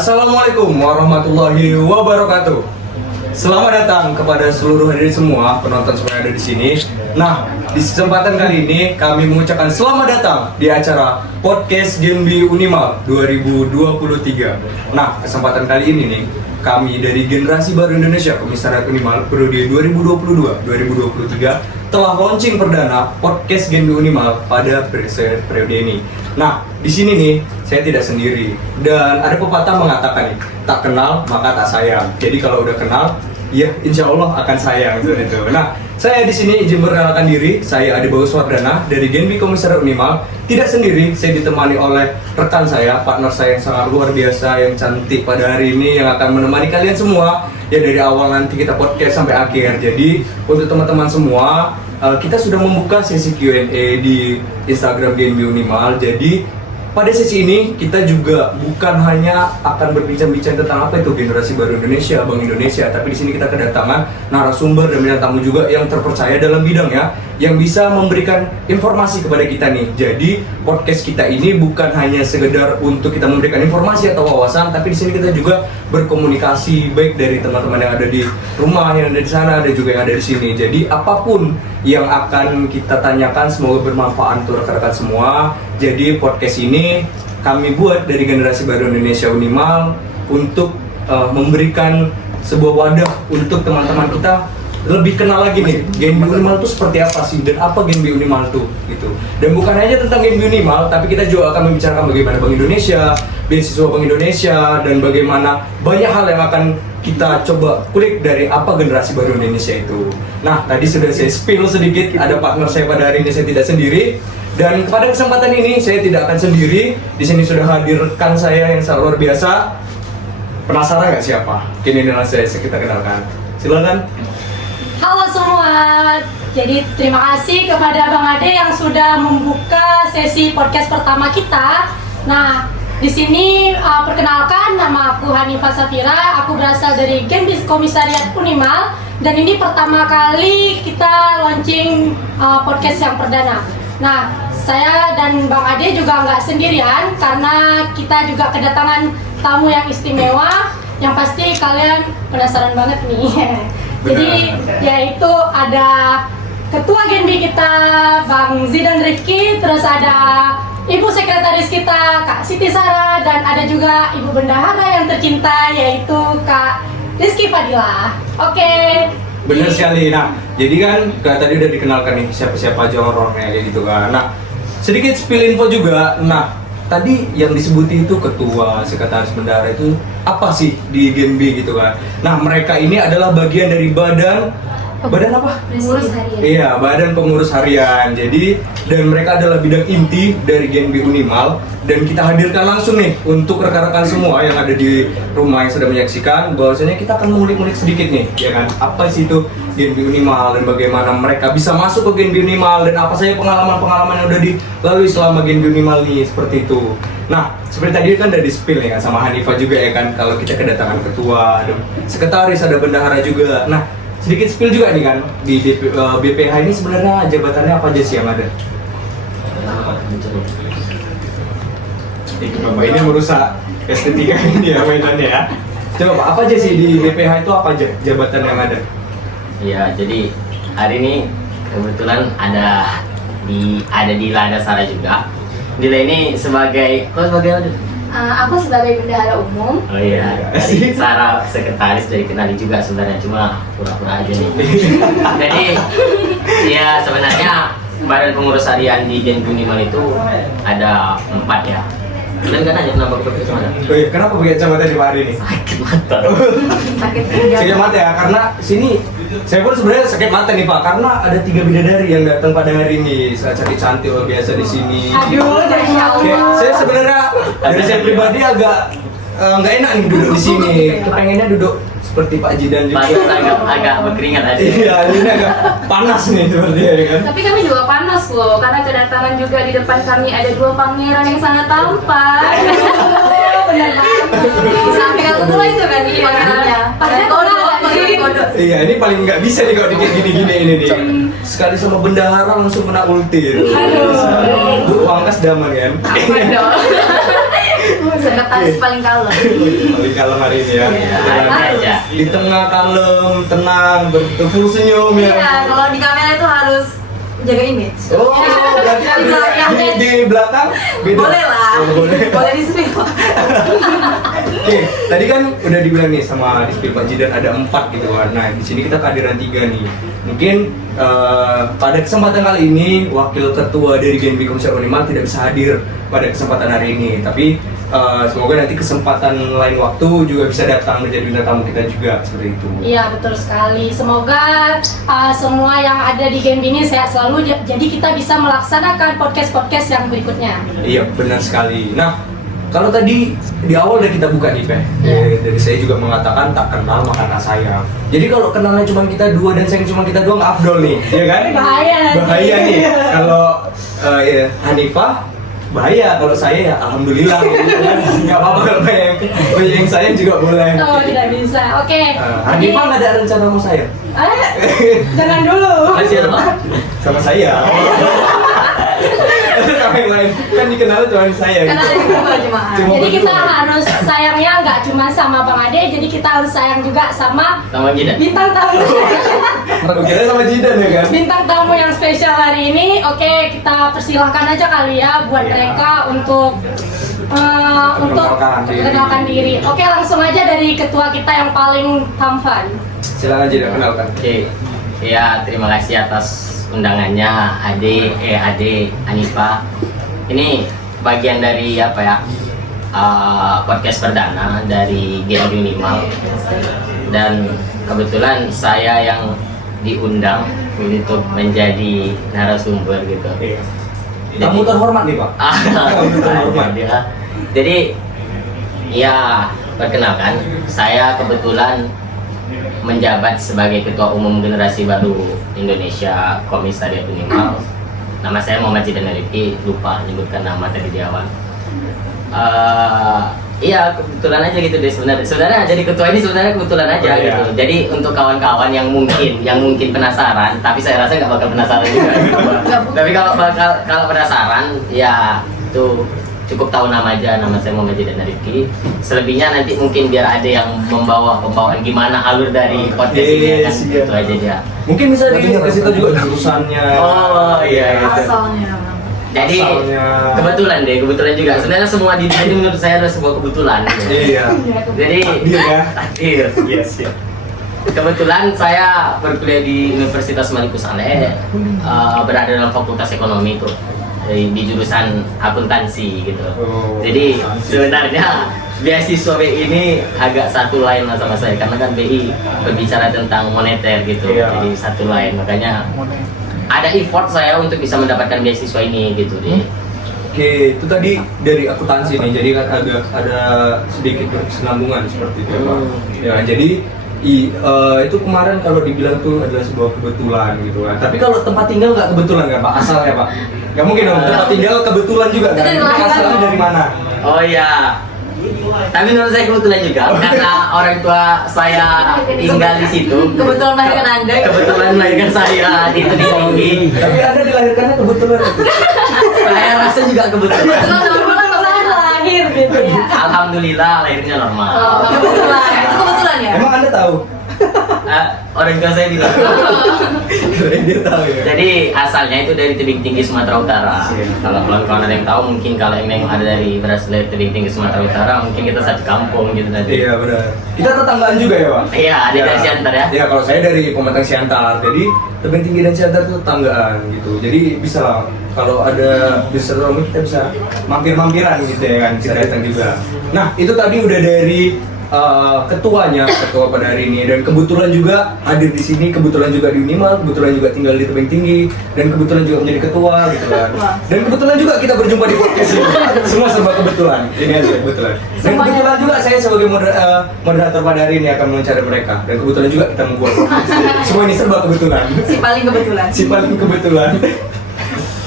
Assalamualaikum warahmatullahi wabarakatuh. Selamat datang kepada seluruh hadirin semua penonton semua yang ada di sini. Nah, di kesempatan kali ini kami mengucapkan selamat datang di acara Podcast Genbi Unimal 2023. Nah, kesempatan kali ini nih kami dari Generasi Baru Indonesia Komisariat Unimal periode 2022-2023 telah launching perdana Podcast Genbi Unimal pada periode ini. Nah, di sini nih saya tidak sendiri dan ada pepatah mengatakan nih, tak kenal maka tak sayang. Jadi kalau udah kenal, ya insya Allah akan sayang itu. Nah, saya di sini izin merelakan diri. Saya Adi Bagus Wardana dari Genbi Komisariat Unimal. Tidak sendiri, saya ditemani oleh rekan saya, partner saya yang sangat luar biasa, yang cantik pada hari ini, yang akan menemani kalian semua ya dari awal nanti kita podcast sampai akhir. Jadi untuk teman-teman semua, kita sudah membuka sesi Q&A di Instagram Genbi Unimal. Jadi pada sesi ini kita juga bukan hanya akan berbincang-bincang tentang apa itu generasi baru Indonesia, Bank Indonesia, tapi di sini kita kedatangan narasumber dan bintang tamu juga yang terpercaya dalam bidangnya, yang bisa memberikan informasi kepada kita nih. Jadi podcast kita ini bukan hanya sekedar untuk kita memberikan informasi atau wawasan, tapi di sini kita juga berkomunikasi baik dari teman-teman yang ada di rumah, yang ada di sana, dan juga yang ada di sini. Jadi apapun yang akan kita tanyakan semoga bermanfaat untuk rekan-rekan semua. Jadi podcast ini kami buat dari Generasi Baru Indonesia Unimal untuk memberikan sebuah wadah untuk teman-teman kita lebih kenal lagi nih Genbi Unimal itu seperti apa sih dan apa Genbi Unimal itu gitu. Dan bukan hanya tentang Genbi Unimal, tapi kita juga akan membicarakan bagaimana Bank Indonesia, beasiswa Bank Indonesia, dan bagaimana banyak hal yang akan kita coba kulik dari apa generasi baru Indonesia itu. Nah, tadi sudah saya spill sedikit, ada partner saya pada hari ini, saya tidak sendiri. Dan pada kesempatan ini saya tidak akan sendiri. Di sini sudah hadir rekan saya yang sangat luar biasa. Penasaran nggak siapa? Kini saya kita kenalkan. Silakan. Halo semua. Jadi terima kasih kepada Bang Ade yang sudah membuka sesi podcast pertama kita. Nah, di sini perkenalkan, nama aku Hanifah Safira. Aku berasal dari Genbi Komisariat Unimal dan ini pertama kali kita launching podcast yang perdana. Nah, saya dan Bang Ade juga nggak sendirian karena kita juga kedatangan tamu yang istimewa yang pasti kalian penasaran banget nih. Jadi yaitu ada Ketua Genbi kita Bang Zidan Rifki, terus ada Ibu Sekretaris kita Kak Siti Sarah, dan ada juga Ibu Bendahara yang tercinta yaitu Kak Rizky Fadila. Oke. Benar sekali. Nah, jadi kan tadi udah dikenalkan nih siapa-siapa aja orangnya kayak gitu kan. Nah, sedikit spill info juga. Nah, tadi yang disebutin itu ketua, sekretaris bendahara itu apa sih di Genbi gitu kan. Nah, mereka ini adalah bagian dari badan apa? Pengurus harian. Iya, badan pengurus harian. Jadi, dan mereka adalah bidang inti dari Genbi Unimal. Dan kita hadirkan langsung nih untuk rekan-rekan semua yang ada di rumah yang sudah menyaksikan, bahwasanya kita akan mengulik-ulik sedikit nih, ya kan? Apa sih itu Genbi Unimal dan bagaimana mereka bisa masuk ke Genbi Unimal dan apa saja pengalaman-pengalaman yang udah dilalui selama Genbi Unimal nih, seperti itu. Nah, seperti tadi kan udah di-spill ya kan sama Hanifah juga ya kan, kalau kita kedatangan ketua, ada sekretaris, ada bendahara juga. Nah, sedikit spill juga nih kan di BPH ini sebenarnya jabatannya apa aja sih yang ada? Bapak ini merusak estetika ini ya mainannya ya. Coba Pak, apa aja sih di BPH itu, apa aja jabatan yang ada? Iya, jadi hari ini kebetulan ada di Lada Sara juga. Dila ini sebagai apa? Aku sebagai bendahara umum. Oh iya, dari Sarah sekretaris, dari kenali juga sebenarnya, cuma pura-pura aja nih. Jadi ya sebenarnya badan pengurus harian di Genbi Unimal itu ada 4 ya. Kalian kan aja kenapa pakai kacamata? Oh iya, kenapa pakai kacamata di hari ini? Sakit mata. Sakit mata ya, karena sini saya pun sebenarnya sakit mata nih Pak, karena ada 3 bidadari yang datang pada hari ini, cantik-cantik luar biasa di sini. Aduh, Masya Allah. Saya sebenarnya dari saya pribadi agak nggak enak nih duduk di sini. Kepengennya duduk seperti Pak Jidan juga. agak berkeringat aja. Iya, ini agak panas nih sepertinya ya kan. Tapi kami juga panas loh, karena kedatangan juga di depan kami ada 2 pangeran yang sangat tampan. Benar banget. Sampai aku tua itu kan di pangerannya. Pangeran kodo. Iya, ini paling nggak bisa nih kalau dikit gini-gini ini nih. Sekali sama bendahara langsung kena ulti. Aduh. Bu Wangkas daman kan. Aman dong. Sekretaris paling kalem. Paling kalem hari ini ya. Iya, ada aja. Di tengah kalem, tenang, full senyum ya. Iya, kalau di kamera itu harus jaga image. Oh, berarti di belakang beda. Boleh lah. Oh, boleh. Boleh di spill. Oke, tadi kan udah dibilang nih sama di spill Pak Jidan ada 4 gitu kan. Nah, di sini kita kehadiran 3 nih. Mungkin pada kesempatan kali ini wakil ketua dari Genbi Komisar Unimal tidak bisa hadir pada kesempatan hari ini. Tapi semoga nanti kesempatan lain waktu juga bisa datang menjadi bintang tamu kita juga seperti itu. Iya betul sekali. Semoga semua yang ada di Genbi ini sehat selalu. Jadi kita bisa melaksanakan podcast yang berikutnya. Iya benar sekali. Nah, kalau tadi di awal udah kita buka nih Peh, dari saya juga mengatakan tak kenal maka tak sayang. Jadi kalau kenalnya cuma kita dua dan sayang cuma kita dua nggak afdol nih, ya kan? Bahaya nanti. Bahaya nih. Kalau ya, Hanifah bahaya, kalau saya ya alhamdulillah. Nggak apa-apa kalau banyak yang sayang juga boleh. Oh tidak bisa. Oke. Hanifah nggak ada rencana mau sayang? Jangan dulu. Masih apa? Sama saya. Sama yang lain kan dikenal cuma saya. Karena ada dua jemaah. Cuma Jadi kita berdua. harus sayangnya nggak cuma sama Bang Ade, jadi kita harus sayang juga sama Sama Jidan. bintang tamu. Aku kira sama Jidan ya kan? Bintang tamu yang spesial hari ini. Oke, kita persilahkan aja kali ya buat Iya. mereka untuk memperkenalkan diri. Oke, langsung aja dari ketua kita yang paling tampan. Silakan Jidan kenalkan. Oke, ya terima kasih atas undangannya Ade Hanifah. Ini bagian dari apa ya, podcast perdana dari Genbi Unimal, dan kebetulan saya yang diundang untuk menjadi narasumber gitu. Tamu terhormat nih Pak. Tamu terhormat. Jadi ya perkenalkan, saya kebetulan menjabat sebagai Ketua Umum Generasi Baru Indonesia Komisariat Unimal. Nama saya Muhammad Jidan Rifki, lupa menyebutkan nama tadi di awal. Iya kebetulan aja gitu deh sebenarnya jadi ketua ini sebenarnya kebetulan aja Oh, iya. gitu. Jadi untuk kawan-kawan yang mungkin penasaran, tapi saya rasa nggak bakal penasaran juga. Tapi kalau penasaran ya itu cukup tahu nama aja, nama saya Muhammad Jidan Rifki. Selebihnya nanti mungkin biar ada yang membawa pembawaan gimana alur dari podcast ini ya kan, Yes, iya. gitu aja dia. Mungkin bisa dikasih tahu juga jurusannya. Oh iya gitu. Asalnya. Jadi Asalnya. kebetulan juga. Sebenarnya semua di dunia ini menurut saya adalah sebuah kebetulan. Gitu. Iya. Jadi Takdir ya. takdir. Yes ya. Kebetulan saya berkuliah di Universitas Maliku Saleh, berada dalam Fakultas Ekonomi tuh di jurusan akuntansi gitu. Oh. Jadi sebenarnya beasiswa BI ini agak satu lain lah sama saya karena kan BI berbicara tentang moneter gitu. Iya. Jadi satu lain, makanya ada effort saya untuk bisa mendapatkan beasiswa ini gitu deh. Oke, itu tadi dari akuntansi nih, jadi kan agak ada sedikit berkesinambungan seperti itu ya Pak. Ya, jadi itu kemarin kalau dibilang tuh adalah sebuah kebetulan gitu kan. Tapi kalau tempat tinggal nggak kebetulan kan Pak, asalnya Pak? Nggak mungkin dong, tempat tinggal kebetulan juga kan? Dari lahir Asalnya kan? dari mana? Oh iya. Tapi menurut saya kebetulan juga karena orang tua saya tinggal di situ. Kebetulan melahirkan Anda. Kebetulan melahirkan saya di Tebing Tinggi. Tapi Anda dilahirkannya kebetulan itu. Saya rasa juga kebetulan. Kebetulan lahir gitu ya. Alhamdulillah lahirnya normal. Kebetulan. Itu kebetulan ya? Emang Anda tahu? Orang tua saya bilang. Kirain dia tahu ya. Jadi asalnya itu dari Tebing Tinggi Sumatera Utara. Iya. Kalau kawan-kawan ada yang tahu, mungkin kalau yang memang ada berasal dari Tebing Tinggi Sumatera Utara, mungkin kita satu kampung gitu nanti. Iya benar. Kita tetanggaan juga ya Pak? Iya, ada dari Siantar ya. Iya, kalau saya dari Pematang Siantar. Jadi Tebing Tinggi dan Siantar itu tetanggaan gitu. Jadi bisa lah kalau ada bisa kita bisa mampir-mampiran gitu ya kan, bisa datang juga. Nah, itu tadi udah dari ketuanya, ketua pada hari ini, dan kebetulan juga hadir di sini, kebetulan juga di Unimal, kebetulan juga tinggal di Tebing Tinggi, dan kebetulan juga menjadi ketua gitu kan. Dan kebetulan juga kita berjumpa di podcast ini. Semua serba kebetulan. Ini aja kebetulan. Dan kebetulan juga saya sebagai moderator pada hari ini akan mencari mereka. Dan kebetulan juga kita membuat podcast. Semua ini serba kebetulan. Si paling kebetulan. Si paling kebetulan.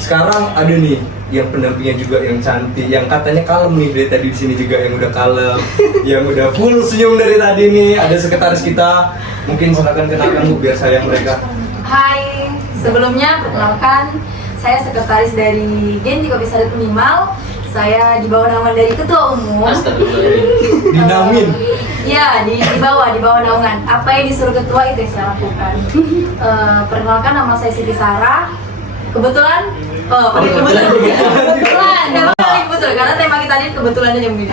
Sekarang ada nih yang pendampingnya juga yang cantik, yang katanya kalem nih dari tadi di sini juga yang udah kalem, yang udah full senyum dari tadi nih. Ada sekretaris kita, mungkin silakan kenalkan Bu biar sayang mereka. Hai, sebelumnya perkenalkan saya sekretaris dari Genbi Komisariat Unimal. Saya di bawah naungan dari ketua umum. Astagfirullahaladzim. Dinamin. Ya, di bawah naungan. Apa yang disuruh ketua itu yang saya lakukan. Perkenalkan, nama saya Siti Sarah. Kebetulan, kebetulan karena tema kita ini kebetulan aja mungkin.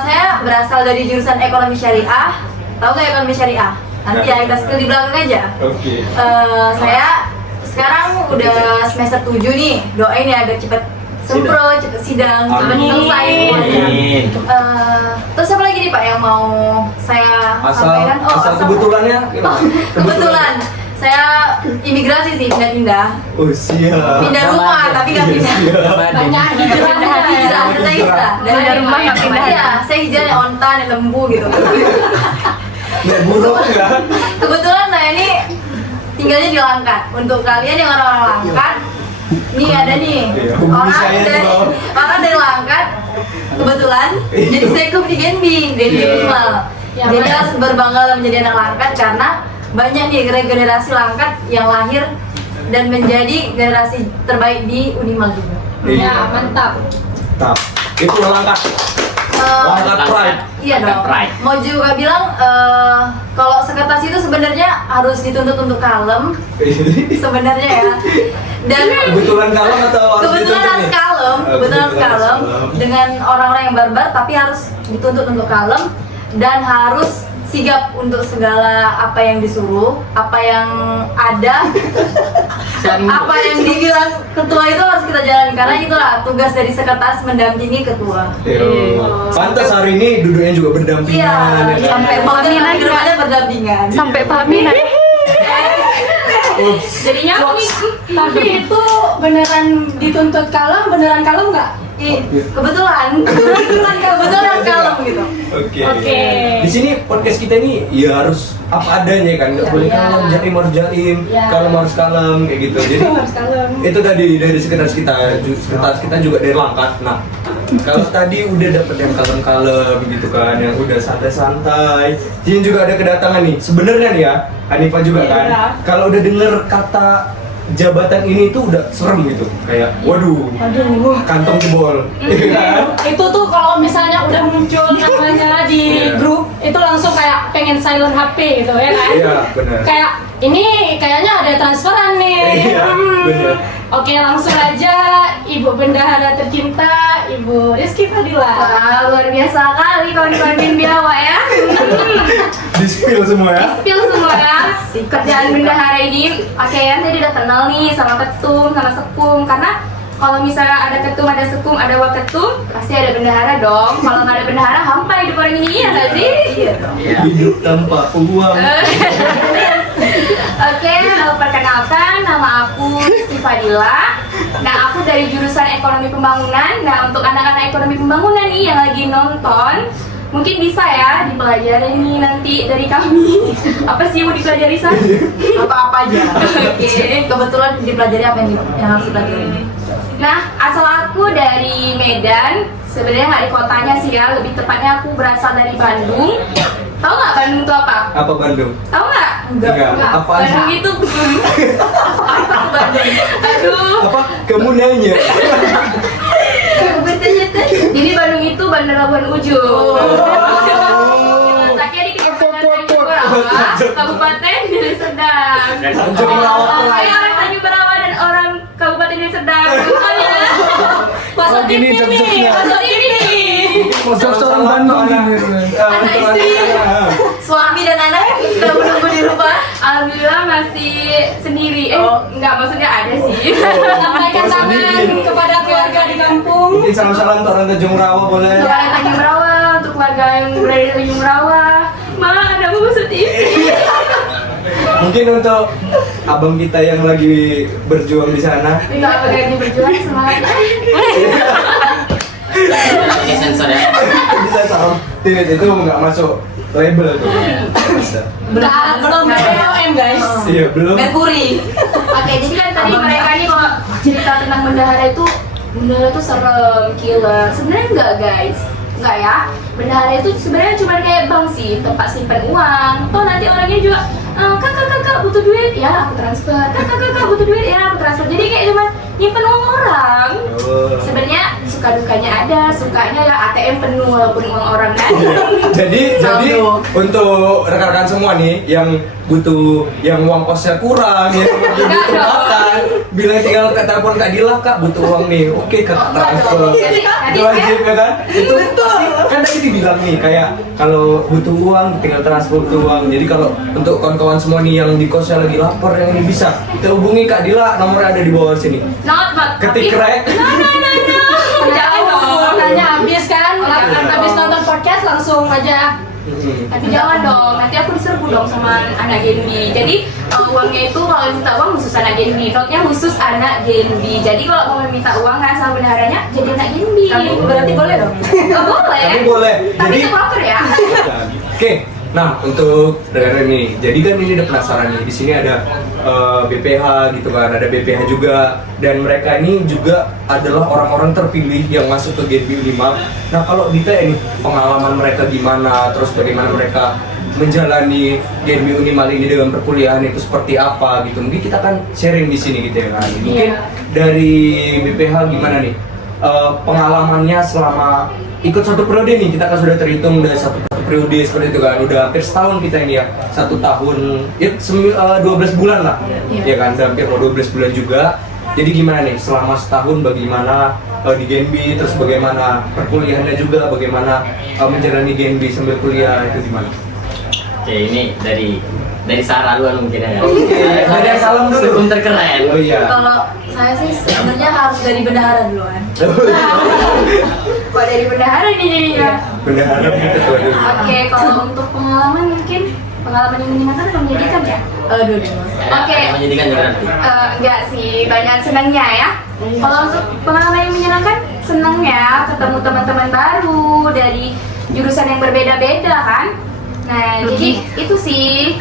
Saya berasal dari jurusan ekonomi syariah. Tahu nggak ekonomi syariah? Nanti ya kita skill di belakang aja. Oke. Saya sekarang udah semester 7 nih. Doain ya agar cepet sempro, cepet sidang, cepet Amin. selesai semuanya. Amin. Terus apa lagi nih Pak yang mau saya sampaikan? Asal kebetulannya. Kebetulan saya imigrasi sih, pindah-pindah. Oh siap. Pindah rumah tapi nggak pindah. Banyak hijrah. Dari rumah nggak pindah. Iya, saya hijrah nih onta, nih lembu gitu. Nggak buruk nggak? Kebetulan saya ini tinggalnya di Langkat. Untuk kalian yang orang-orang Langkat, nih ada nih Iya, hubungi saya orang dari Langkat. Kebetulan jadi sekum di Genbing, Genbing Iya. Minimal. Ya, Jadi baik. harus berbangga menjadi anak Langkat karena banyak nih generasi Langkat yang lahir dan menjadi generasi terbaik di Unimal juga. Ya, mantap. Nah, itu langkah. Langkah pride. Iya Langkat dong. pride. Mau juga bilang kalau sekretaris itu sebenarnya harus dituntut untuk kalem sebenarnya ya. Dan Kebetulan kalem atau harus kebetulan harus dituntut nih? kalem, Oh, kebetulan harus kebetulan harus kalem kalem. dengan orang-orang yang barbar, tapi harus dituntut untuk kalem dan harus sigap untuk segala apa yang disuruh, apa yang ada, apa yang dibilang ketua itu harus kita jalani karena itulah tugas dari sekretaris mendampingi ketua. Yo. Pantas hari ini duduknya juga berdampingan. Iya, ya kan? sampai Paminan kedepannya berdampingan. Sampai paminan. Ups. Jadinya aku nih. Tapi itu beneran dituntut kalem, beneran kalem nggak? Kebetulan harus kalem gitu. Oke. Oke. Di sini podcast kita ini ya harus apa adanya kan, nggak Iya, boleh iya. kalem, jaim harus jaim, Iya. kalem harus kalem kayak gitu. Jadi Harus kalem. itu tadi dari sekretaris kita juga dari Langkat. Nah, kalau tadi udah dapet yang kalem-kalem gitu kan, yang udah santai-santai. Jadi juga ada kedatangan nih. Sebenarnya nih ya, Hanifah juga kan. Iya. Kalau udah denger kata jabatan ini tuh udah serem gitu, kayak waduh, Aduh. kantong jebol, iya kan? Itu tuh kalau misalnya udah muncul namanya di Iya. grup, itu langsung kayak pengen silent HP gitu ya kan? Iya, benar. Kayak ini kayaknya ada transferan nih. Iya, benar. Oke, langsung aja Ibu Bendahara tercinta, Ibu Rizky Fadila. Wah, luar biasa kali kawan-kawan Bin Biawa ya. Di spill semua ya. Spill semua ya. Kerjaan bendahara ini, oke kan tadi udah kenal nih sama ketum, sama sekum. Karena kalau misalnya ada ketum, ada sekum, ada waketum, pasti ada bendahara dong. Kalau nggak ada bendahara, hampa hidup orang ini, iya nggak sih? Iya dong. Hidup tanpa uang. Oke, perkenalkan nama aku Rizky Fadila. Nah, aku dari jurusan ekonomi pembangunan. Nah, untuk anak-anak ekonomi pembangunan nih yang lagi nonton, mungkin bisa ya dipelajari nih nanti dari kami. Apa sih yang mau dipelajari, San? Apa-apa aja. Oke. Kebetulan dipelajari apa yang harus dipelajari. Nah, asal aku dari Medan. Sebenarnya nggak di kotanya sih ya, lebih tepatnya aku berasal dari Bandung. Tahu nggak Bandung itu apa? Apa Bandung? Tahu nggak? Enggak. Apaan sih? Bandung itu aduh. Apa? Kamu nanya? Jadi Bandung itu Bandar Labuan Ujung. Letaknya di Kecamatan Tanjung Berawa, Kabupaten Deli Serdang. Tanjung Berawa. Saya orang Tanjung Berawa dan orang Kabupaten Deli Serdang. Semuanya. Masuk gini TV nih, jok-joknya. masuk TV nih. Sok-sokan Bandung nih. Anak istri. Suami dan anak sudah menunggu di rumah. Alhamdulillah masih sendiri. Enggak, maksudnya ada sih. Sampaikan tangan kepada keluarga di kampung. Mungkin salam-salam untuk orang Tanjung Rawa boleh. Untuk orang Tanjung Berawa, untuk keluarga yang berada di Tanjung Berawa. Ma, ada mau masuk TV. Mungkin untuk abang kita yang lagi berjuang di sana. Enggak lagi berjuang semangat. Ini sensor ya. Bisa salam. Tidak, itu nggak masuk label tuh. Bisa. Belum BPOM guys. Iya, belum. Merkuri. Oke, jadi kan tadi mereka nih kalau cerita tentang bendahara itu serem, killer. Sebenarnya enggak guys, enggak ya. Bendahara itu sebenarnya cuma kayak bank sih, tempat simpan uang. Toh nanti orangnya juga kakak butuh duit, ya aku transfer. Kakak butuh duit, ya aku transfer. Jadi kayak cuma nyimpen uang orang. Oh. Sebenarnya suka dukanya ada, sukanya ya ATM penuh walaupun uang orang kan. jadi untuk rekan-rekan semua nih yang butuh yang uang kosnya kurang, yang butuh makan, bilang tinggal ke telepon Kak Dila, Kak butuh uang nih, oke Kak transfer. Itu wajib ya kan? Itu pasti kan tadi dibilang nih kayak kalau butuh uang tinggal transfer butuh uang. Jadi kalau untuk kawan-kawan semua nih yang di kosnya lagi lapar yang ini bisa kita hubungi Kak Dila, nomornya ada di bawah sini. Not but Ketik rek. Jangan dong. Makanya habis kan, habis nonton podcast langsung aja. Tapi jangan dong, nanti aku diserbu dong sama anak Genbi. Jadi uangnya itu kalau minta uang khusus anak Genbi, notnya khusus anak Genbi. Jadi kalau mau minta uang kan sama bendaharanya, jadi anak Genbi. Kamu berarti boleh dong? Oh, boleh. Kamu boleh. Tapi Jadi itu proper ya. Oke, nah untuk dengerin nih, jadi kan ini udah penasaran nih, di sini ada BPH gitu kan, ada BPH juga, dan mereka ini juga adalah orang-orang terpilih yang masuk ke Genbi 5. Nah kalau ditanya nih, pengalaman mereka gimana, terus bagaimana mereka menjalani Genbi Unimal ini dengan perkuliahan itu seperti apa gitu, mungkin kita kan sharing di sini gitu ya kan. Mungkin dari BPH gimana nih, pengalamannya selama ikut satu periode nih, kita kan sudah terhitung dari satu periode seperti itu kan, udah hampir setahun kita ini ya, 1 tahun ya 12 bulan lah, ya kan, udah hampir 12 bulan juga. Jadi gimana nih selama setahun, bagaimana di Genbi, terus bagaimana perkuliahannya juga, bagaimana menjalani Genbi sambil kuliah itu gimana? Oke, ini dari Sarah duluan mungkin ya. Dari yang salam dulu. Sebelum terkeren. Oh iya. Kalau saya sih sebenarnya harus dari bendahara duluan. Wah, dari bendahara nih jadinya. Bendahara gitu tuh. Oke, kalau untuk pengalaman mungkin pengalaman yang menyenangkan atau menyedihkan ya? Aduh, Oke. Menjadikan juga nanti. Enggak sih, banyak senangnya ya. Kalau untuk pengalaman yang menyenangkan, senangnya ketemu teman-teman baru dari jurusan yang berbeda-beda kan. Nah, jadi itu sih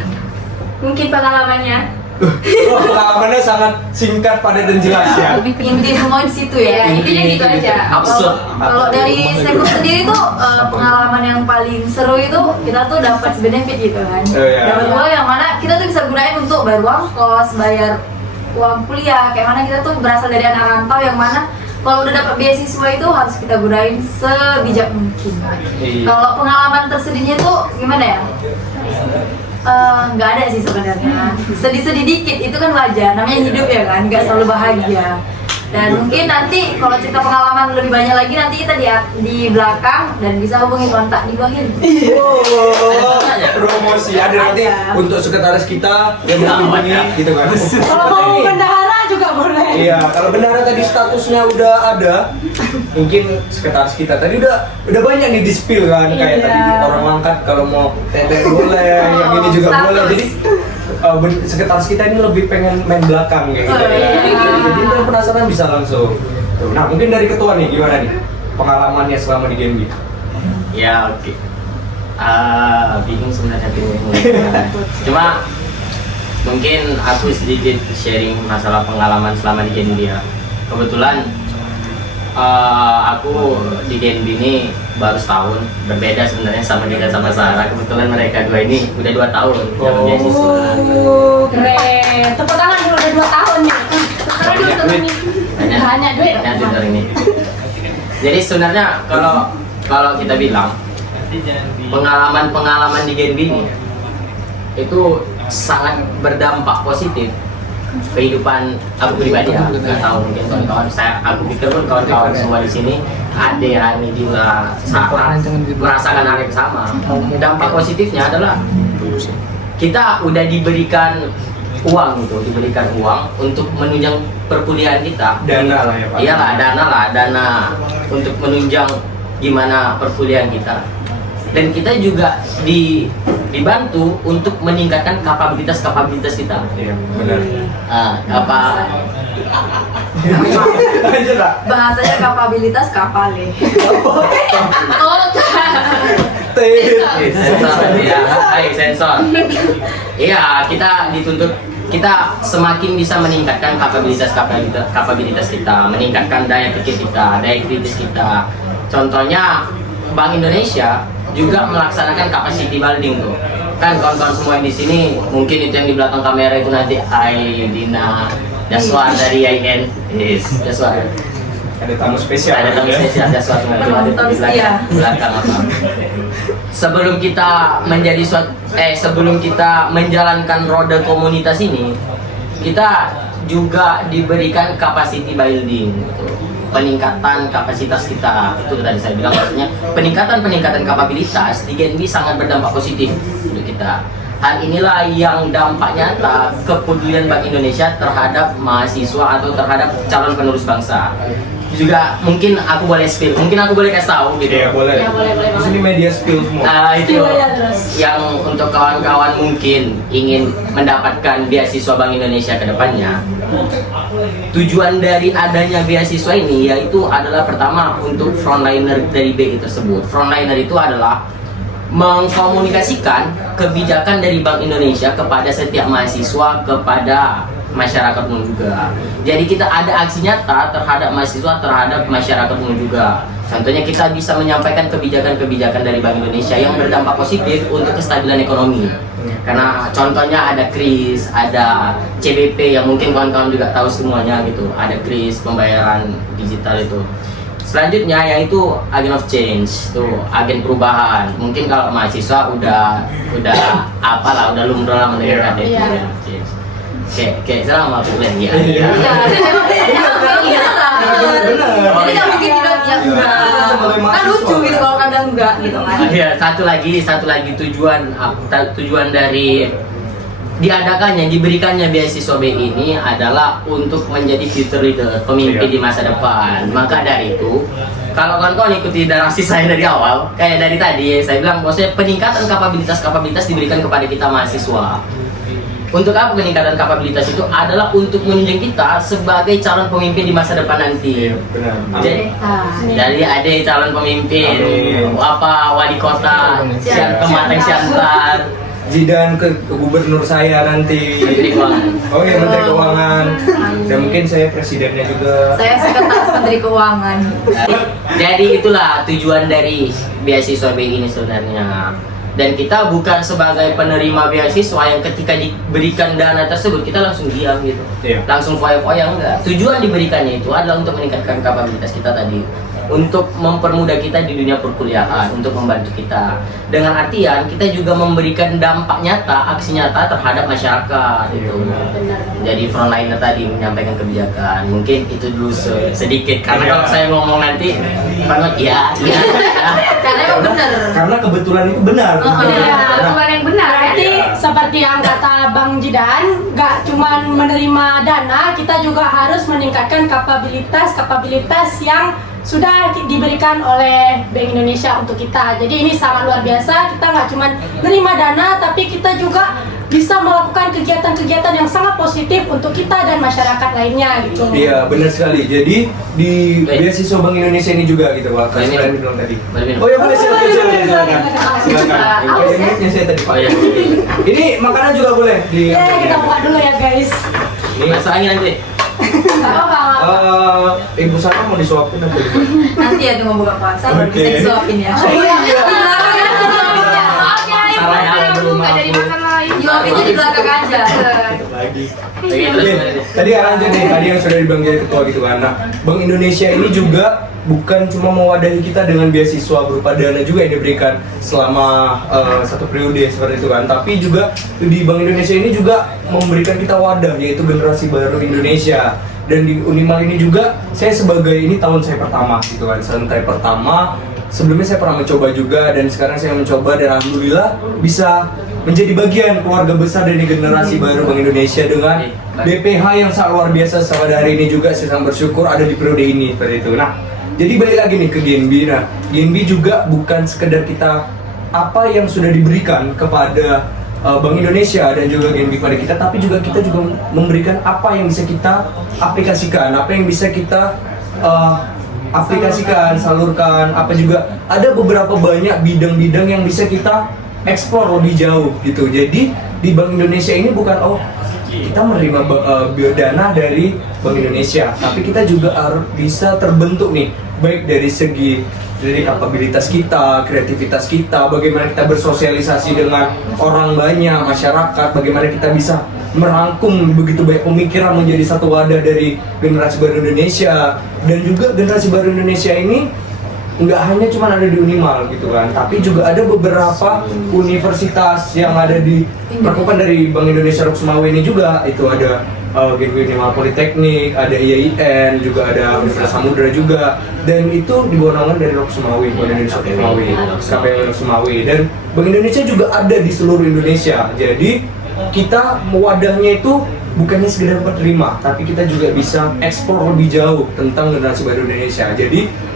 mungkin pengalamannya. Wah, pengalamannya sangat singkat, padat dan jelas ya. Inti semua di situ ya. Ya, intinya gitu aja. Absurd. Kalau dari Sekum sendiri tuh pengalaman yang paling seru itu kita tuh dapat benefit gitu kan. Oh, iya. Dapat uang yang mana kita tuh bisa gunain untuk bayar uang kos, bayar uang kuliah. Kayak mana kita tuh berasal dari anak rantau yang mana kalau udah dapat beasiswa itu harus kita gunain sebijak mungkin. Iya. Kalau pengalaman tersedihnya tuh gimana ya? Nggak ada sih sebenarnya. Sedih-sedih dikit itu kan wajar, namanya hidup ya kan, nggak selalu bahagia. Dan mungkin nanti kalau cerita pengalaman lebih banyak lagi nanti kita di belakang dan bisa hubungi kontak di bawah ini. Oh, promosi ada nanti untuk sekretaris kita yang menghubungi gitu kan. Kalau mau bendahara juga boleh. Iya, kalau bendahara tadi statusnya udah ada, mungkin sekretaris kita tadi udah banyak nih di spill kan, kayak tadi orang angkat kalau mau teteh boleh, yang ini juga status. boleh. Jadi sekretaris kita ini lebih pengen main belakang kayak gitu. Jadi kalau penasaran bisa langsung. Nah, mungkin dari ketua nih gimana nih pengalamannya selama di Genbi? Ya oke. Bingung sebenarnya bingung. Cuma mungkin aku sedikit sharing masalah pengalaman selama di Genbi ya. Kebetulan aku di Genbi ini baru setahun, berbeda sebenarnya sama Dida sama Sarah. Kebetulan mereka dua ini udah 2 tahun dapat beasiswa. Keren. Tepuk tangan dulu udah 2 tahun nih. Banyak duit, Banyak duit. banyak duit hari ini. Jadi sebenarnya kalau kita bilang pengalaman di Genbi ini itu sangat berdampak positif kehidupan aku pribadi ya. Nggak tahu mungkin kawan-kawan aku pikir pun kawan-kawan semua di sini Ade, Rani, Dila, Sarah merasakan hal yang sama. Dampak positifnya adalah kita udah diberikan uang untuk menunjang perkuliahan kita. Dana lah ya Pak. Iyalah, dana untuk menunjang gimana perkuliahan kita. Dan kita juga dibantu untuk meningkatkan kapabilitas kita. Iya, benar. Lanjut lah. Bahasanya kapabilitas kapale. Oh, Sensor ya, sensor. Iya, kita dituntut, kita semakin bisa meningkatkan kapabilitas kita, meningkatkan daya pikir kita, daya kritis kita. Contohnya Bank Indonesia juga melaksanakan capacity building tuh. Kan kawan-kawan semua yang di sini mungkin itu yang di belakang kamera itu nanti Dina, Daswar dari IN, Daswar. Ada tamu spesial. Ada tamu spesial, ada suatu Penonton di setia. belakang apa. Sebelum kita menjalankan roda komunitas ini, kita juga diberikan capacity building gitu. Peningkatan kapasitas kita, itu tadi saya bilang, maksudnya peningkatan kapabilitas di Genbi sangat berdampak positif untuk kita. Hal inilah yang dampak nyata kepedulian Bank Indonesia terhadap mahasiswa atau terhadap calon penerus bangsa. Juga mungkin aku boleh spill, mungkin aku boleh kasih tahu gitu. Iya, boleh. Ya, boleh. Di sini media spill semua. Nah, itu Spill aja terus. yang untuk kawan-kawan mungkin ingin mendapatkan beasiswa Bank Indonesia ke depannya. Tujuan dari adanya beasiswa ini yaitu adalah pertama untuk frontliner dari BI tersebut. Frontliner itu adalah mengkomunikasikan kebijakan dari Bank Indonesia kepada setiap mahasiswa, kepada masyarakat umum juga. Jadi kita ada aksi nyata terhadap mahasiswa, terhadap masyarakat umum juga. Contohnya kita bisa menyampaikan kebijakan-kebijakan dari Bank Indonesia yang berdampak positif untuk kestabilan ekonomi. Karena contohnya ada KRIS, ada CBP yang mungkin kawan-kawan juga tahu semuanya gitu. Ada KRIS, pembayaran digital itu. Selanjutnya yaitu agen of change, tuh agen perubahan. Mungkin kalau mahasiswa udah apalah, udah lumrah lah mendengarkan itu. Iya. Agen of change. Kayak selama aku bilang ya. Iya, emang iya lah. Jadi nggak mungkin tidak ya enggak. Kan lucu gitu kalau kadang enggak gitu kan. Iya, satu lagi tujuan dari diadakannya, diberikannya beasiswa BI ini adalah untuk menjadi future leader, pemimpin di masa depan. Maka dari itu, kalau kawan-kawan ikuti narasi saya dari awal, kayak dari tadi saya bilang bahwasanya peningkatan kapabilitas diberikan kepada kita mahasiswa. Untuk apa peningkatan kapabilitas itu adalah untuk menunjang kita sebagai calon pemimpin di masa depan nanti. Iya, benar. Jadi ada calon pemimpin, Amin. apa wali kota, Kemateng Siantar, Zidan ke gubernur saya nanti. Menteri Keuangan. Oh iya, Menteri Keuangan. Dan mungkin saya presidennya juga. Saya sekretaris Menteri Keuangan. Jadi itulah tujuan dari beasiswa BI ini sebenarnya. Dan kita bukan sebagai penerima beasiswa yang ketika diberikan dana tersebut kita langsung diam gitu, Iya. langsung foya-foya, enggak. Tujuan diberikannya itu adalah untuk meningkatkan kapabilitas kita tadi, untuk mempermudah kita di dunia perkuliahan, untuk membantu kita. Dengan artian kita juga memberikan dampak nyata, aksi nyata terhadap masyarakat gitu. Jadi frontliner tadi menyampaikan kebijakan. Mungkin itu dulu sedikit, karena kalau saya ngomong nanti banget ya. Karena emang bener. Karena kebetulan itu benar. Iya, Aturan yang benar ya. Berarti seperti yang kata Bang Jidan, nggak cuma menerima dana, kita juga harus meningkatkan kapabilitas yang sudah diberikan oleh Bank Indonesia untuk kita. Jadi ini sangat luar biasa. Kita nggak cuma menerima dana, tapi kita juga bisa melakukan kegiatan-kegiatan yang sangat positif untuk kita dan masyarakat lainnya gitu. Iya, benar sekali. Jadi di beasiswa Bank Indonesia ini juga gitu, Pak. Boleh Kalian minum? bilang tadi. Boleh minum? Oh ya, boleh silakan. Silakan. Aus ya? Ini saya tadi, Pak. Ini makanan juga boleh di. Ya, kita buka dulu ya guys. Ini Masuk angin nanti. Gak apa-apa. Ibu Sarah mau disuapin nanti. Nanti ya tunggu buka puasa baru bisa Oke. disuapin ya. Oh iya. Maaf ya, ibu Salah ya, saya belum nggak jadi mampu. makan lain. Nyuapinnya di belakang aja. Lagi. Oke, terus Oke, gimana nih? tadi lanjut nih, tadi yang sudah dibilang jadi ketua gitu kan. Nah, Bank Indonesia ini juga bukan cuma mewadahi kita dengan beasiswa berupa dana juga yang diberikan selama satu periode seperti itu kan, tapi juga di Bank Indonesia ini juga memberikan kita wadah, yaitu generasi baru Indonesia. Dan di Unimal ini juga saya sebagai ini tahun saya pertama gitu kan, santai pertama. Sebelumnya saya pernah mencoba juga dan sekarang saya mencoba dan alhamdulillah bisa menjadi bagian keluarga besar dari generasi baru Bank Indonesia dengan BPH yang sangat luar biasa. Pada hari ini juga saya sangat bersyukur ada di periode ini seperti itu. Nah, jadi balik lagi nih ke Genbi. Nah, Genbi juga bukan sekedar kita apa yang sudah diberikan kepada Bank Indonesia dan juga Genbi pada kita, tapi juga kita juga memberikan apa yang bisa kita aplikasikan, apa yang bisa kita aplikasikan, salurkan, apa juga ada beberapa banyak bidang-bidang yang bisa kita eksplor lebih jauh gitu. Jadi di Bank Indonesia ini bukan kita menerima dana dari Bank Indonesia, tapi kita juga harus bisa terbentuk nih, baik dari segi kapabilitas kita, kreativitas kita, bagaimana kita bersosialisasi dengan orang banyak, masyarakat, bagaimana kita bisa merangkum begitu banyak pemikiran menjadi satu wadah dari generasi baru Indonesia. Dan juga generasi baru Indonesia ini nggak hanya cuma ada di Unimal gitu kan, tapi juga ada beberapa universitas yang ada di perkumpulan dari Bank Indonesia Ruksmawi ini juga. Itu ada Genbi Unimal Politeknik, ada IAIN, juga ada Universitas Samudra juga, dan itu di bawah naungan dari Ruksmawi, Bank Indonesia Ruksmawi, KPM Ruksmawi, dan Bank Indonesia juga ada di seluruh Indonesia. Jadi kita wadahnya itu bukannya sekedar penerima, tapi kita juga bisa eksplor lebih jauh tentang generasi baru Indonesia. Jadi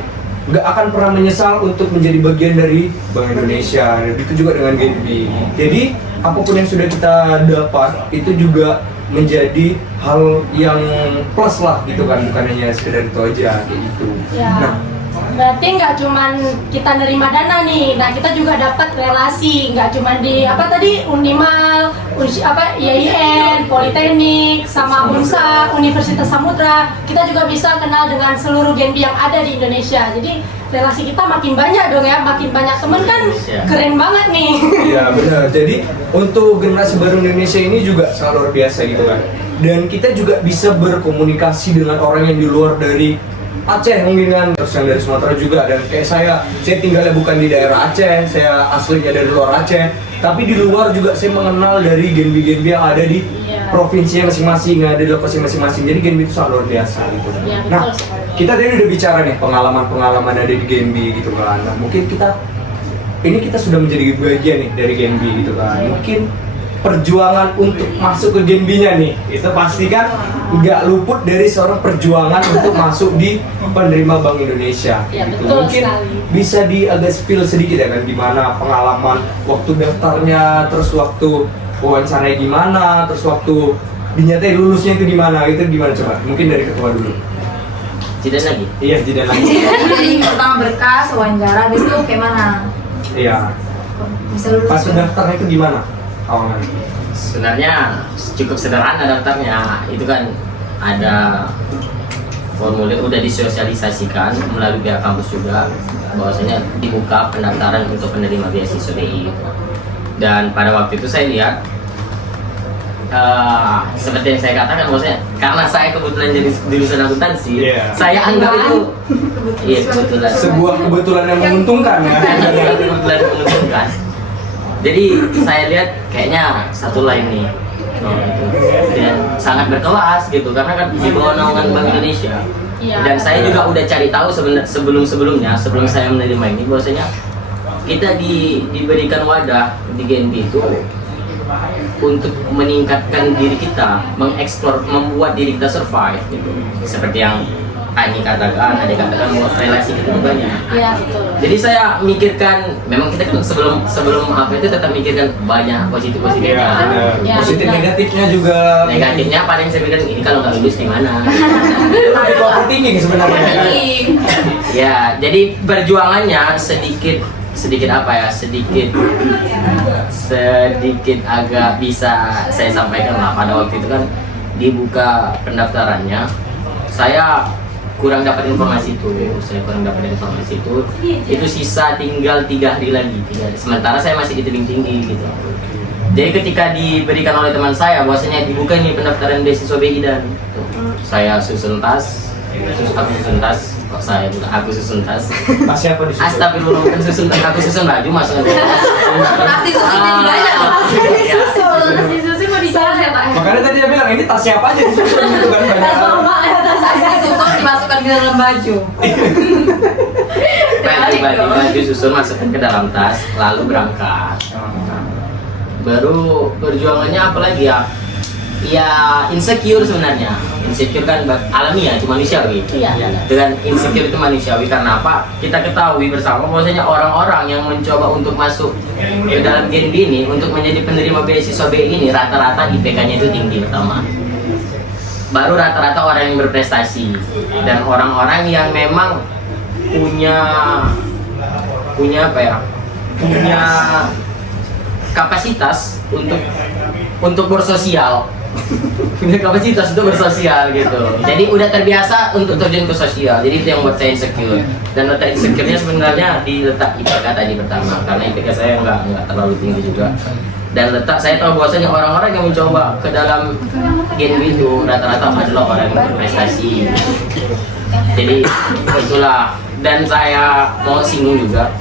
nggak akan pernah menyesal untuk menjadi bagian dari Bank Indonesia, dan itu juga dengan Genbi. Jadi apapun yang sudah kita dapat itu juga menjadi hal yang plus lah gitu kan, bukan hanya sekedar itu aja kayak gitu. Ya. Nah, Berarti nggak cuman kita nerima dana nih, nah kita juga dapat relasi, nggak cuman di apa tadi Unimal, IAIN, Politeknik, sama Unsa, Universitas Samudra, kita juga bisa kenal dengan seluruh Genbi yang ada di Indonesia. Jadi relasi kita makin banyak dong ya, makin banyak temen kan, keren banget nih. iya benar. Jadi untuk generasi baru Indonesia ini juga sangat luar biasa gitu kan. Dan kita juga bisa berkomunikasi dengan orang yang di luar dari Aceh mungkin kan, terus yang dari Sumatera juga. Dan kayak saya tinggalnya bukan di daerah Aceh, saya aslinya dari luar Aceh, tapi di luar juga saya mengenal dari Genbi-Genbi yang ada di provinsinya masing-masing, ada di lokasi masing-masing. Jadi Genbi itu sangat luar biasa gitu. Iya, Nah, betul sekali. kita tadi udah bicara nih pengalaman-pengalaman ada di Genbi gitu kan. Nah, mungkin kita sudah menjadi bagian nih dari Genbi gitu kan. Mungkin perjuangan untuk masuk ke Genbinya nih, itu pasti kan nggak luput dari seorang perjuangan untuk masuk di penerima Bank Indonesia. Ya, gitu. betul Mungkin sekali. bisa agak spill sedikit ya kan, gimana pengalaman waktu daftarnya, terus waktu wawancaranya gimana, terus waktu dinyatain lulusnya itu gimana, itu gimana coba? Mungkin dari ketua dulu. Tidak lagi. Iya, tidak lagi. Jadi pertama berkas, wawancara, habis itu kayak mana? Iya. Bisa lulus? Pas daftarnya itu gimana awalnya? Sebenarnya cukup sederhana daftarnya. Itu kan ada formulir udah disosialisasikan melalui pihak kampus juga, bahwasanya dibuka pendaftaran untuk penerima beasiswa BI. Dan pada waktu itu saya lihat seperti yang saya katakan, maksudnya karena saya kebetulan jadi jurusan akuntansi, saya anggap itu kebetulan Sebuah kebetulan yang menguntungkan ya. kebetulan menguntungkan. Jadi saya lihat kayaknya satu lain nih, dan sangat berkelas gitu, karena kan di bawah naungan Bank Indonesia. Iya. Dan saya juga udah cari tahu sebelum saya menerima ini, bahwasanya kita diberikan wadah di Genbi itu untuk meningkatkan diri kita, mengeksplor, membuat diri kita survive gitu. Seperti yang Ani katakan, bahwa relasi kita banyak. Iya, betul. Jadi saya mikirkan, memang kita kan sebelum apa itu tetap mikirkan banyak positifnya. benar. Ya, Positif benar. negatifnya juga. Negatifnya paling saya pikir ini kalau nggak lulus gimana. Itu overthinking sebenarnya. Ya, jadi perjuangannya sedikit apa ya, sedikit agak bisa saya sampaikan lah. Pada waktu itu kan dibuka pendaftarannya, saya kurang dapat informasi itu sisa tinggal 3 hari lagi, sementara saya masih di tebing tinggi gitu. Jadi ketika diberikan oleh teman saya bahwasanya dibuka nih pendaftaran beasiswa BI, dan saya susun tas, aku susun tas. Tas siapa di situ? Astagfirullah, bukan susun tas, aku susun baju masuk. Pasti susunnya banyak. Nasi susu mau dicari ya Pak? Makanya tadi dia bilang ini tas siapa aja disusun gitu kan banyak. Tas mama ya, tas saya. Susun dimasukkan ke dalam baju. Baju susun masukkan ke dalam tas, lalu berangkat. Baru perjuangannya apa lagi ya? Ya insecure sebenarnya. Insecure kan alami ya, itu manusiawi. Iya. Dengan insecure itu manusiawi karena apa? Kita ketahui bersama bahwasanya orang-orang yang mencoba untuk masuk ke dalam Genbi ini untuk menjadi penerima beasiswa BI ini rata-rata IPK-nya itu tinggi pertama. Baru rata-rata orang yang berprestasi dan orang-orang yang memang punya apa ya? Punya kapasitas untuk bersosial. Punya kapasitas untuk bersosial gitu. Jadi udah terbiasa untuk terjun ke sosial. Jadi itu yang buat saya insecure. Dan letak insecure-nya sebenarnya di letak IPK tadi pertama, karena IPK saya nggak terlalu tinggi juga. Dan letak saya tahu bahwasanya orang-orang yang mencoba ke dalam Genbi itu rata-rata adalah orang yang berprestasi. Jadi itulah, dan saya mau singgung juga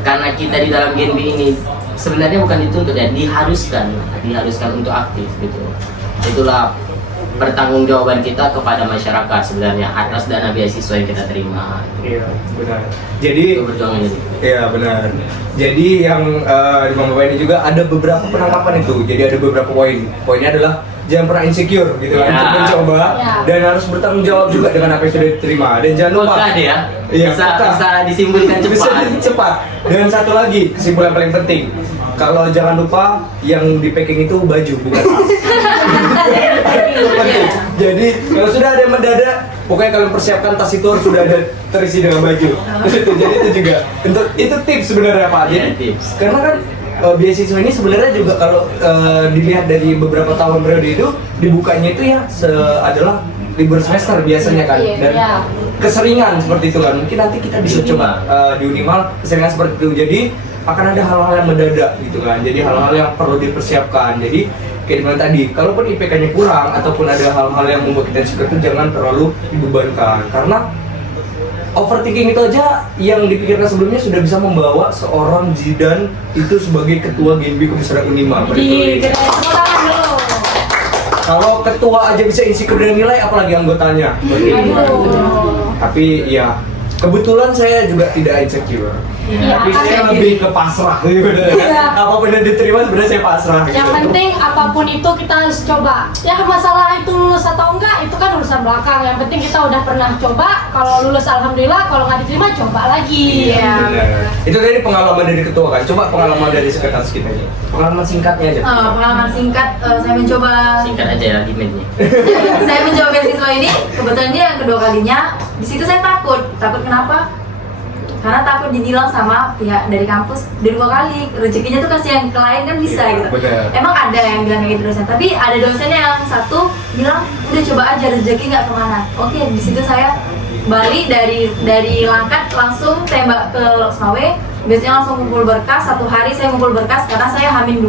karena kita di dalam Genbi ini sebenarnya bukan dituntut ya, diharuskan untuk aktif gitu. Itulah pertanggungjawaban kita kepada masyarakat sebenarnya atas dana beasiswa yang kita terima. Iya, benar. Jadi Itu perjuangannya. iya benar. Jadi yang di Bang Bapak ini juga ada beberapa penangkapan itu. Jadi ada beberapa poin. Poinnya adalah jangan pernah insecure gitu kan, Ya. untuk mencoba Ya. dan harus bertanggung jawab juga dengan apa yang sudah diterima. Dan jangan lupa Peka deh ya. Iya, bisa peka. bisa disimpulkan bisa cepat. cepat. Dan satu lagi kesimpulan paling penting. Kalau jangan lupa yang di packing itu baju bukan tas. Itu penting. Jadi kalau sudah ada yang mendadak, pokoknya kalian persiapkan tas itu harus sudah ada terisi dengan baju. Jadi itu juga itu tips sebenarnya Pak. Jadi Iya, tips. karena kan beasiswa ini sebenarnya juga kalau dilihat dari beberapa tahun periode itu dibukanya itu ya adalah libur semester biasanya kan, Iya, dan iya. keseringan seperti itu kan. Mungkin nanti kita bisa Di coba di Unimal keseringan seperti itu. Jadi akan ada hal-hal yang mendadak gitu kan. Jadi hal-hal yang perlu dipersiapkan. Jadi kayak dimana tadi, kalaupun IPK-nya kurang ataupun ada hal-hal yang membuat kita insecure itu jangan terlalu dibebankan, karena overthinking itu aja yang dipikirkan sebelumnya sudah bisa membawa seorang Zidan itu sebagai ketua Genbi Komisariat Unima. Di tepuk tangan dulu. Kalau ketua aja bisa insecure dengan nilai, apalagi anggotanya. Aduh. Tapi ya kebetulan saya juga tidak insecure. Iya, Tapi saya kan. lebih ke pasrah gitu. Iya. Apapun yang diterima sebenarnya saya pasrah gitu. Yang penting apapun itu kita harus coba. Ya masalah itu lulus atau enggak itu kan urusan belakang. Yang penting kita udah pernah coba. Kalau lulus alhamdulillah, kalau nggak diterima coba lagi. Iya. Benar. Itu dari pengalaman dari ketua kan. Coba pengalaman dari sekretaris kita aja. Pengalaman singkatnya aja. Pengalaman singkat, saya mencoba Singkat aja ya argumennya. saya mencoba beasiswa ini, kebetulan ini yang kedua kalinya. Di situ saya takut kenapa? Karena takut dinilang sama pihak dari kampus udah 2 kali, rezekinya tuh kasih yang ke lain kan bisa Iya, gitu. benar. Emang ada yang bilang kayak gitu dosen, tapi ada dosennya yang satu bilang udah coba aja rezeki nggak kemana. Oke, di situ saya balik dari Langkat langsung tembak ke Loksmawe. Biasanya langsung ngumpul berkas, 1 hari saya ngumpul berkas karena saya H-2.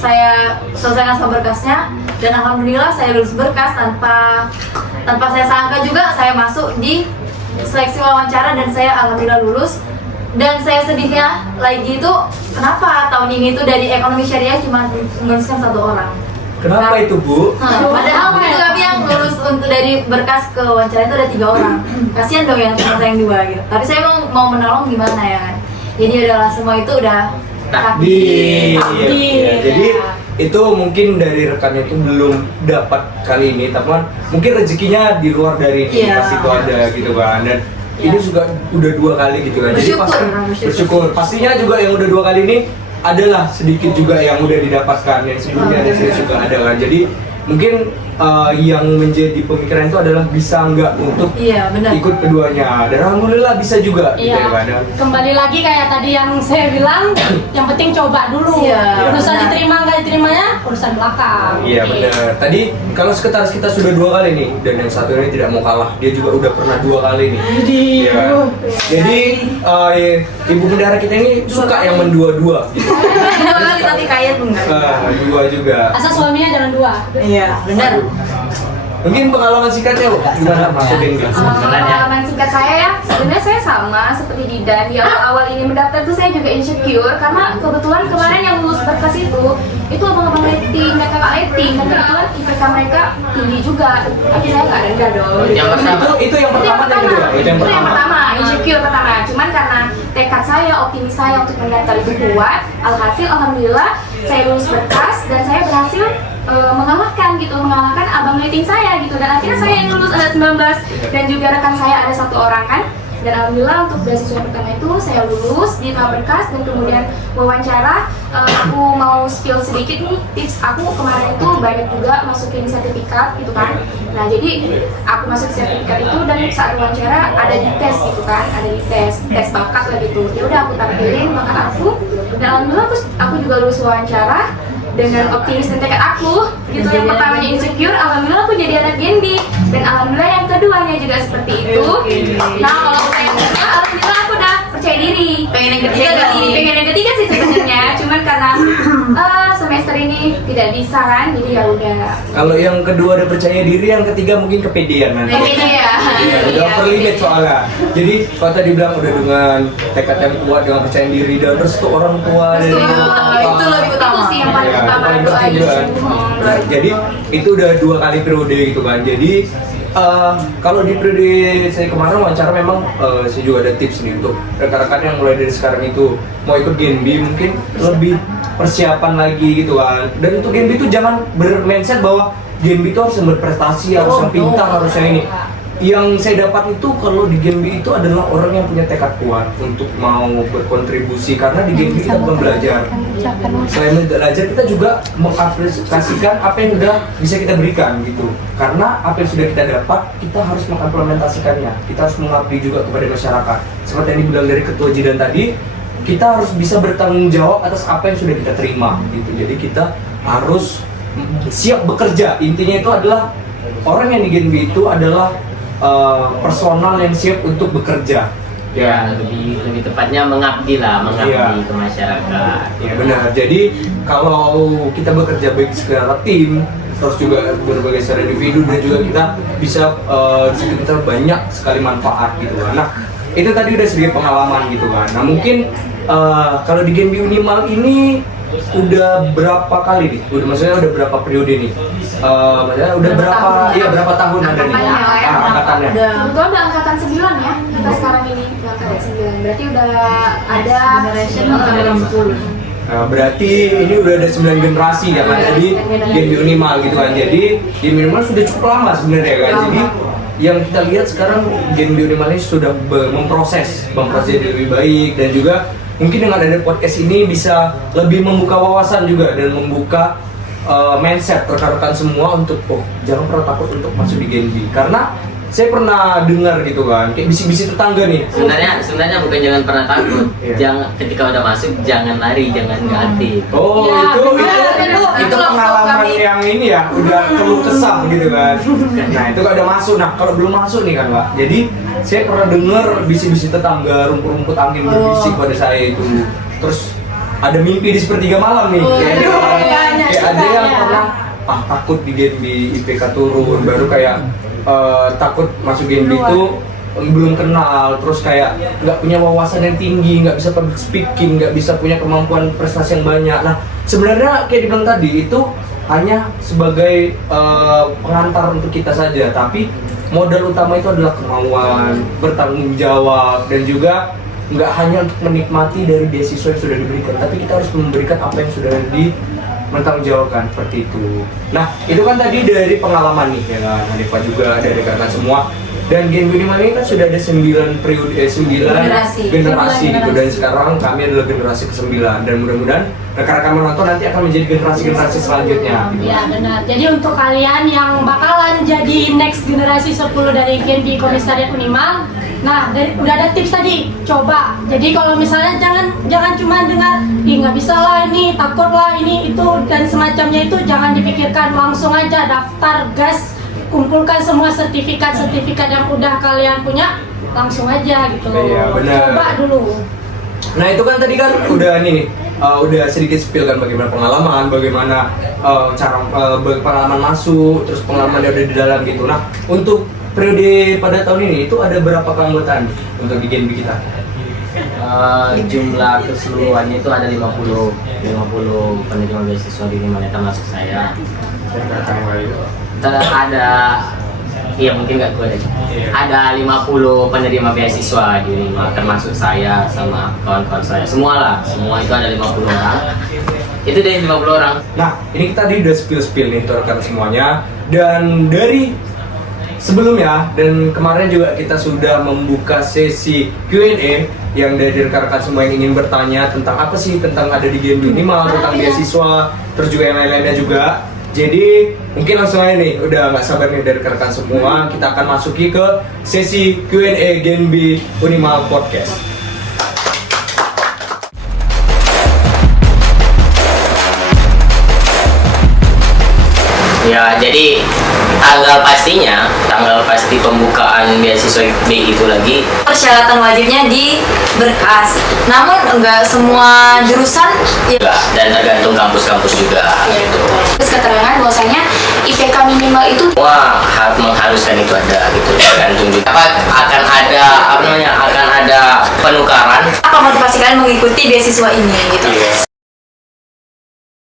Saya selesaikan semua berkasnya dan alhamdulillah saya lulus berkas tanpa saya sangka juga saya masuk di seleksi wawancara dan saya alhamdulillah lulus. Dan saya sedihnya lagi itu kenapa tahun ini tuh dari ekonomi syariah cuma meluluskan 1 orang. Kenapa itu Bu? Padahal itu kami yang lulus untuk dari berkas ke wawancara itu ada 3 orang. Kasihan dong yang cuma saya yang 2 gitu. Tapi saya mau menolong gimana ya kan. Jadi udahlah semua itu udah Takdir. Takdir. Ya, jadi itu mungkin dari rekannya itu belum dapat kali ini, tapi mungkin rezekinya di luar dari ini Iya. pasti itu ada gitu kan. Dan ini juga udah 2 kali gitu kan. Jadi Bersyukur, pasti bersyukur. pastinya juga yang udah 2 kali ini adalah sedikit juga yang udah didapatkan, yang sebelumnya ada juga ada kan. Jadi mungkin yang menjadi pemikiran itu adalah bisa nggak untuk Iya benar. ikut keduanya, dan alhamdulillah bisa juga gitu ya kan. Iya. Kembali lagi kayak tadi yang saya bilang, yang penting coba dulu. Iya, Urusan benar. diterima nggak diterimanya urusan belakang. Iya benar. Tadi kalau sekretaris kita sudah 2 kali nih, dan yang satu ini tidak mau kalah, dia juga udah pernah 2 kali nih. Jadi, Iya. Jadi ibu bendahara kita ini suka yang mendua-dua. Gitu. 2 kali tapi kaya tuh enggak. 2 juga. asal suaminya jangan 2. Iya benar. Mungkin pengalaman singkatnya Bu, gimana masukin gitu? Pengalaman singkat saya ya, sebenarnya saya sama seperti Didan. Di awal-awal ini mendaftar tuh saya juga insecure karena kebetulan kemarin yang lulus berkas itu abang-abang rating dan kakak rating, dan kebetulan IPK mereka tinggi juga, tapi saya nggak rendah dong. Yang pertama. Itu yang pertama dan kedua. Itu yang pertama. Insecure pertama. Cuman karena tekad saya, optimis saya untuk mendaftar itu kuat, alhasil alhamdulillah saya lulus berkas dan saya berhasil mengalahkan abang rating saya gitu, dan akhirnya saya yang lulus ada 19 dan juga rekan saya ada 1 orang kan. Dan alhamdulillah untuk beasiswa pertama itu saya lulus di tahap berkas dan kemudian wawancara. Aku mau spill sedikit nih tips aku kemarin itu banyak juga masukin sertifikat gitu kan. Nah jadi aku masuk sertifikat itu dan saat wawancara ada di tes gitu kan, ada di tes bakat lah gitu. Ya udah aku tampilin bakat aku dan alhamdulillah terus aku juga lulus wawancara dengan optimis dan tekad aku gitu. Yang pertamanya insecure, alhamdulillah aku jadi anak Genbi, dan alhamdulillah yang keduanya juga seperti itu. Nah kalau yang kedua alhamdulillah aku udah percaya diri. Pengen yang ketiga kali. Pengen yang ketiga sih sebenarnya, cuman karena tidak bisa kan, jadi ya udah. Kalau yang kedua ada percaya diri, yang ketiga mungkin kepedean nanti. Iya. Iya, udah overlimit soalnya. Jadi kalau tadi bilang udah dengan tekad yang kuat, dengan percaya diri dan restu orang tua dan Itu lebih utama. Itu sih yang paling Ya, utama, paling doa penting juga kan. Nah, jadi itu udah 2 kali periode gitu kan. Jadi kalau di periode saya kemarin wawancara memang saya juga ada tips nih untuk rekan-rekan yang mulai dari sekarang itu mau ikut Genbi mungkin lebih persiapan lagi gitu kan. Dan untuk Genbi itu jangan bermindset bahwa Genbi itu harus yang berprestasi, harus yang pintar, harus yang ini. Yang saya dapat itu kalau di Genbi itu adalah orang yang punya tekad kuat untuk mau berkontribusi, karena di Genbi kita bukan belajar. Selain belajar kita juga mengaplikasikan apa yang sudah bisa kita berikan gitu. Karena apa yang sudah kita dapat kita harus mengimplementasikannya. Kita harus mengabdi juga kepada masyarakat. Seperti yang dibilang dari Ketua Jidan tadi, kita harus bisa bertanggung jawab atas apa yang sudah kita terima gitu. Jadi kita harus siap bekerja. Intinya itu adalah orang yang di Genbi itu adalah personal yang siap untuk bekerja. Ya, lebih tepatnya mengabdi Iya. ke masyarakat. Ya benar. Jadi kalau kita bekerja baik secara tim, terus juga berbagai secara individu dan juga kita bisa di situ kita banyak sekali manfaat gitu kan. Nah itu tadi udah sedikit pengalaman gitu kan. Nah mungkin kalau di Genbi Unimal ini udah berapa kali nih? Maksudnya udah berapa periode nih? Maksudnya udah berapa tahun ada nih? Angkatannya. Kebetulan udah angkatan 9 ya, kita sekarang ini udah angkatan 9. Berarti udah ada generation 10. Nah, berarti ini udah ada 9 generasi ya kan, jadi Genbi Unimal gitu kan. Jadi Genbi Unimal sudah cukup lama sebenarnya kan. Jadi yang kita lihat sekarang Genbi Unimal ini sudah memproses jadi lebih baik, dan juga mungkin dengan ada podcast ini bisa lebih membuka wawasan juga dan membuka mindset rekan-rekan semua untuk jangan pernah takut untuk masuk di Genbi. Karena saya pernah dengar gitu kan, kayak bisik-bisik tetangga nih. Sebenarnya bukan jangan pernah takut. Iya. Jangan, ketika udah masuk jangan lari, jangan ganti. Oh, Ya, itu itu pengalaman yang ini ya, udah keluh kesah gitu kan. Nah, itu kalau udah masuk. Nah, kalau belum masuk nih kan, Pak. Jadi, saya pernah dengar bisik-bisik tetangga, rumput-rumput angin berbisik pada saya itu. Terus ada mimpi di sepertiga malam nih. Kayak ada yang pernah takut di Genbi IPK turun, baru kayak takut masuk Genbi itu belum kenal, terus kayak nggak punya wawasan yang tinggi, nggak bisa public speaking, nggak bisa punya kemampuan prestasi yang banyak. Nah sebenarnya kayak dibilang tadi itu hanya sebagai pengantar untuk kita saja, tapi modal utama itu adalah kemauan, bertanggung jawab, dan juga nggak hanya untuk menikmati dari beasiswa yang sudah diberikan, tapi kita harus memberikan apa yang sudah bertanggungjawabkan, seperti itu. Nah itu kan tadi dari pengalaman nih ya kan, Hanifah juga dari rekan semua. Dan Genbi Unimal ini kan sudah ada 9 generasi gitu, dan sekarang kami adalah generasi ke-9, dan mudah-mudahan rekan-rekan menonton nanti akan menjadi generasi selanjutnya gitu. Ya benar. Jadi untuk kalian yang bakalan jadi next generasi 10 dari Genbi Komisariat Unimal, nah udah ada tips tadi, coba. Jadi kalau misalnya jangan cuma dengar, nggak bisa lah ini, takut lah ini itu dan semacamnya, itu jangan dipikirkan, langsung aja daftar, gas. Kumpulkan semua sertifikat yang udah kalian punya, langsung aja gitu. Iya, benar. Coba dulu. Nah itu kan tadi kan udah nih, udah sedikit spill kan bagaimana pengalaman, bagaimana cara pengalaman masuk, terus pengalaman yang udah di dalam gitu. Nah untuk periode pada tahun ini itu ada berapa keanggotaan untuk di Genbi kita? Jumlah keseluruhannya itu ada 50 penerima beasiswa di Unimal, termasuk saya. Ada, iya mungkin nggak gue deh. Ada 50 penerima beasiswa di Unimal, termasuk saya sama kawan-kawan saya. Semua itu ada 50 orang. Itu dari 50 orang. Nah ini kita tadi udah spill nih rekan semuanya, dan dari sebelumnya dan kemarin juga kita sudah membuka sesi Q&A yang dari rekan-rekan semua yang ingin bertanya tentang apa sih, tentang ada di Genbi Unimal, tentang beasiswa, terus juga yang lain-lainnya juga. Jadi mungkin langsung aja nih, udah nggak sabar nih dari rekan-rekan semua, kita akan masuki ke sesi Q&A Genbi Unimal Podcast. Ya, jadi tanggal pasti pembukaan beasiswa B itu lagi. Persyaratan wajibnya di berkas. Namun enggak semua jurusan ya, Juga, dan tergantung kampus-kampus juga gitu. Terus keterangan bahwasanya IPK minimal itu Wah, mengharuskan itu ada gitu. Tergantung juga. Akan ada penukaran. apa motivasi kalian mengikuti beasiswa ini gitu. Yes.